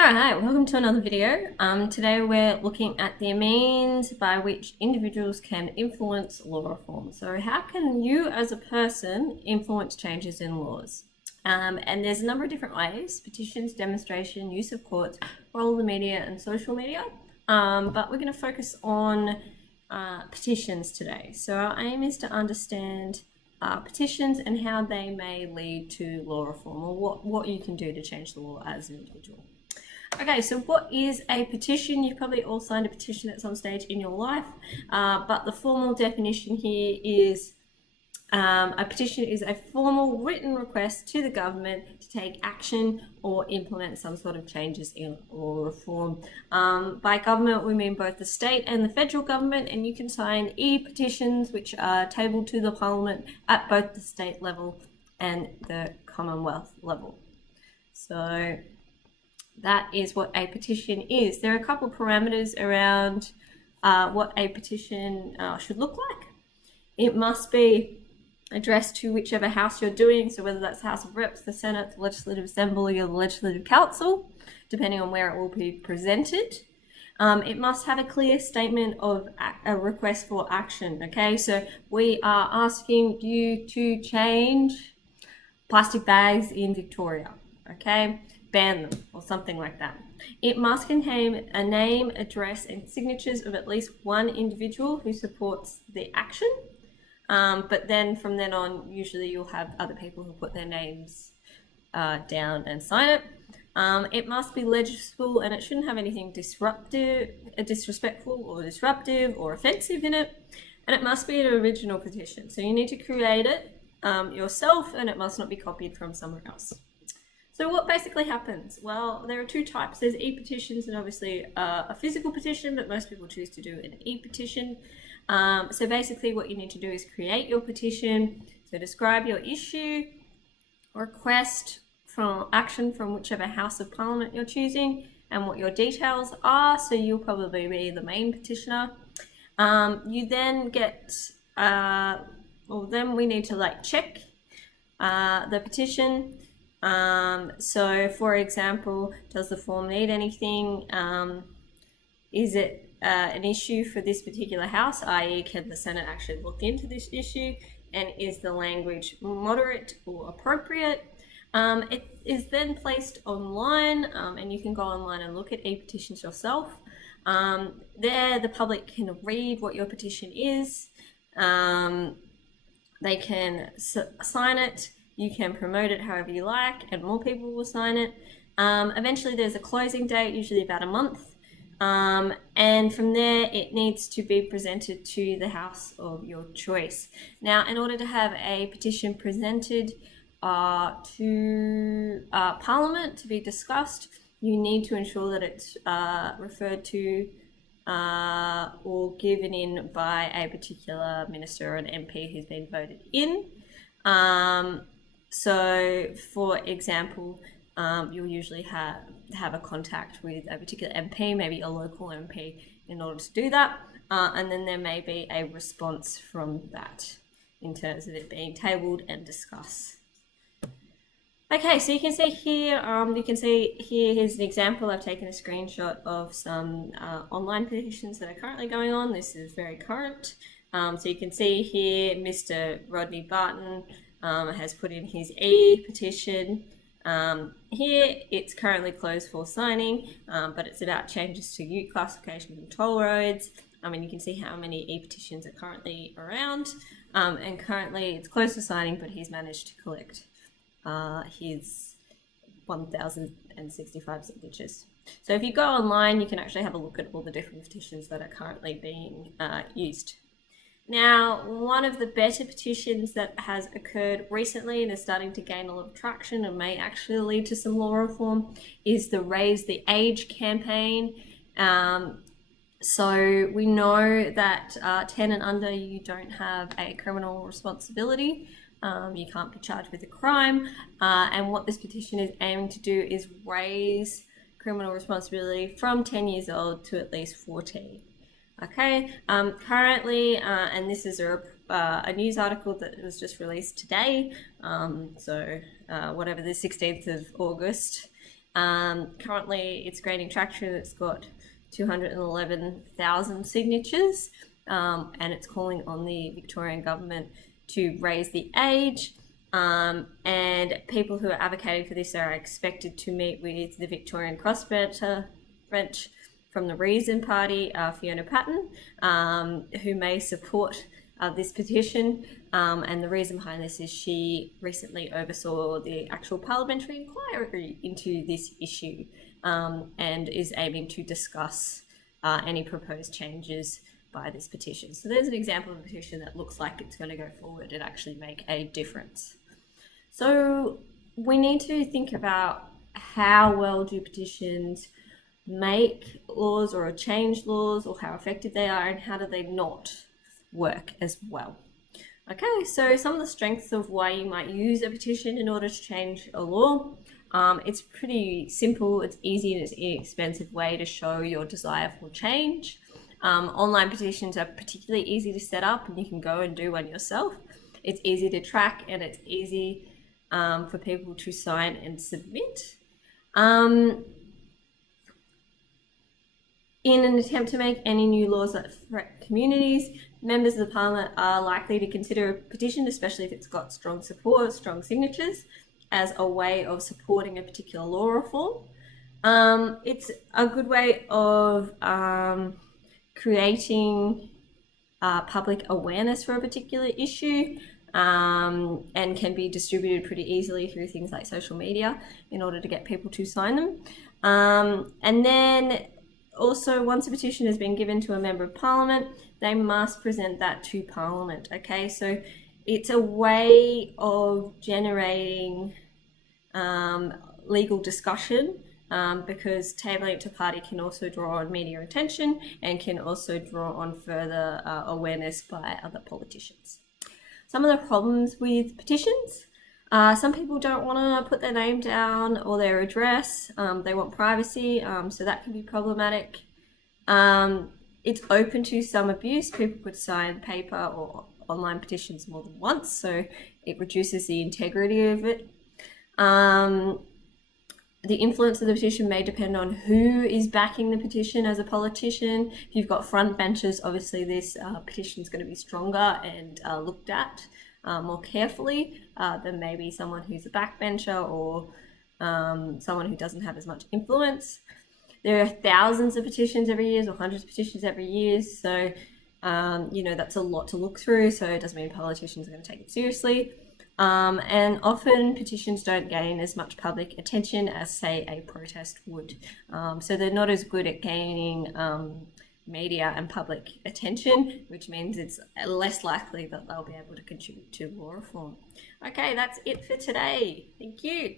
Alright, welcome to another video. Today we're looking at the means by which individuals can influence law reform. So how can you as a person influence changes in laws? And there's a number of different ways: petitions, demonstration, use of courts, role of the media and social media. But we're going to focus on petitions today. So our aim is to understand petitions and how they may lead to law reform, or what you can do to change the law as an individual. Okay, so what is a petition? You've probably all signed a petition at some stage in your life, but the formal definition here is a petition is a formal written request to the government to take action or implement some sort of changes in law reform. By government, we mean both the state and the federal government, and you can sign e-petitions, which are tabled to the Parliament at both the state level and the Commonwealth level. So that is what a petition is. There are a couple of parameters around what a petition should look like. It must be addressed to whichever house you're doing, so whether that's the House of Reps, the Senate, the Legislative Assembly, or the Legislative Council, depending on where it will be presented. It must have a clear statement of a request for action. Okay, so we are asking you to change plastic bags in Victoria. Okay, ban them or something like that. It must contain a name, address and signatures of at least one individual who supports the action. But then from then on, usually you'll have other people who put their names down and sign it. It must be legible, and it shouldn't have anything disrespectful or disruptive or offensive in it. And it must be an original petition. So you need to create it yourself, and it must not be copied from somewhere else. So what basically happens? Well, there are two types. There's e-petitions and obviously a physical petition, but most people choose to do an e-petition. So basically what you need to do is create your petition. So describe your issue, request from action from whichever House of Parliament you're choosing, and what your details are. So you'll probably be the main petitioner. You then get, then we need to check the petition. So for example, does the form need anything? Is it an issue for this particular house, i.e. can the Senate actually look into this issue, and is the language moderate or appropriate? It is then placed online, and you can go online and look at e-petitions yourself. There the public can read what your petition is. They can sign it. You can promote it however you like, and more people will sign it. Eventually there's a closing date, usually about a month. And from there it needs to be presented to the House of your choice. Now, in order to have a petition presented to Parliament to be discussed, you need to ensure that it's referred to or given in by a particular minister or an MP who's been voted in. So, for example, you'll usually have a contact with a particular MP, maybe a local MP, in order to do that. And then there may be a response from that in terms of it being tabled and discussed. Okay, so you can see here, here's an example. I've taken a screenshot of some online petitions that are currently going on. This is very current. So you can see here, Mr. Rodney Barton has put in his e-petition. Here it's currently closed for signing, but it's about changes to ute classification and toll roads. And you can see how many e-petitions are currently around, and currently it's closed for signing, but he's managed to collect his 1,065 signatures. So if you go online, you can actually have a look at all the different petitions that are currently being used. Now, one of the better petitions that has occurred recently and is starting to gain a lot of traction and may actually lead to some law reform is the Raise the Age campaign. So we know that 10 and under, you don't have a criminal responsibility. You can't be charged with a crime. And what this petition is aiming to do is raise criminal responsibility from 10 years old to at least 14. Okay, currently, and this is a news article that was just released today, whatever, the 16th of August, Currently, it's gaining traction. It's got 211,000 signatures, and it's calling on the Victorian government to raise the age. And people who are advocating for this are expected to meet with the Victorian Crossbench from the Reason Party, Fiona Patten, who may support this petition. And the reason behind this is she recently oversaw the actual parliamentary inquiry into this issue, and is aiming to discuss any proposed changes by this petition. So there's an example of a petition that looks like it's going to go forward and actually make a difference. So we need to think about how well do petitions make laws or change laws, or how effective they are, and how do they not work as well. Okay, so some of the strengths of why you might use a petition in order to change a law. It's pretty simple, it's easy, and it's an inexpensive way to show your desire for change. Online petitions are particularly easy to set up, and you can go and do one yourself. It's easy to track, and it's easy for people to sign and submit. In an attempt to make any new laws that threaten communities, members of the Parliament are likely to consider a petition, especially if it's got strong support, strong signatures, as a way of supporting a particular law reform. It's a good way of creating public awareness for a particular issue, and can be distributed pretty easily through things like social media in order to get people to sign them. And then also, once a petition has been given to a member of Parliament, they must present that to Parliament. Okay, so it's a way of generating legal discussion, because tabling it to party can also draw on media attention and can also draw on further awareness by other politicians. Some of the problems with petitions: some people don't want to put their name down or their address. They want privacy, so that can be problematic. It's open to some abuse. People could sign paper or online petitions more than once, so it reduces the integrity of it. The influence of the petition may depend on who is backing the petition as a politician. If you've got front benchers, obviously this petition is going to be stronger and looked at more carefully than maybe someone who's a backbencher or someone who doesn't have as much influence. There are thousands of petitions every year, or hundreds of petitions every year, so that's a lot to look through, so it doesn't mean politicians are going to take it seriously. And often petitions don't gain as much public attention as, say, a protest would. So they're not as good at gaining media and public attention, which means it's less likely that they'll be able to contribute to law reform. Okay, that's it for today. Thank you.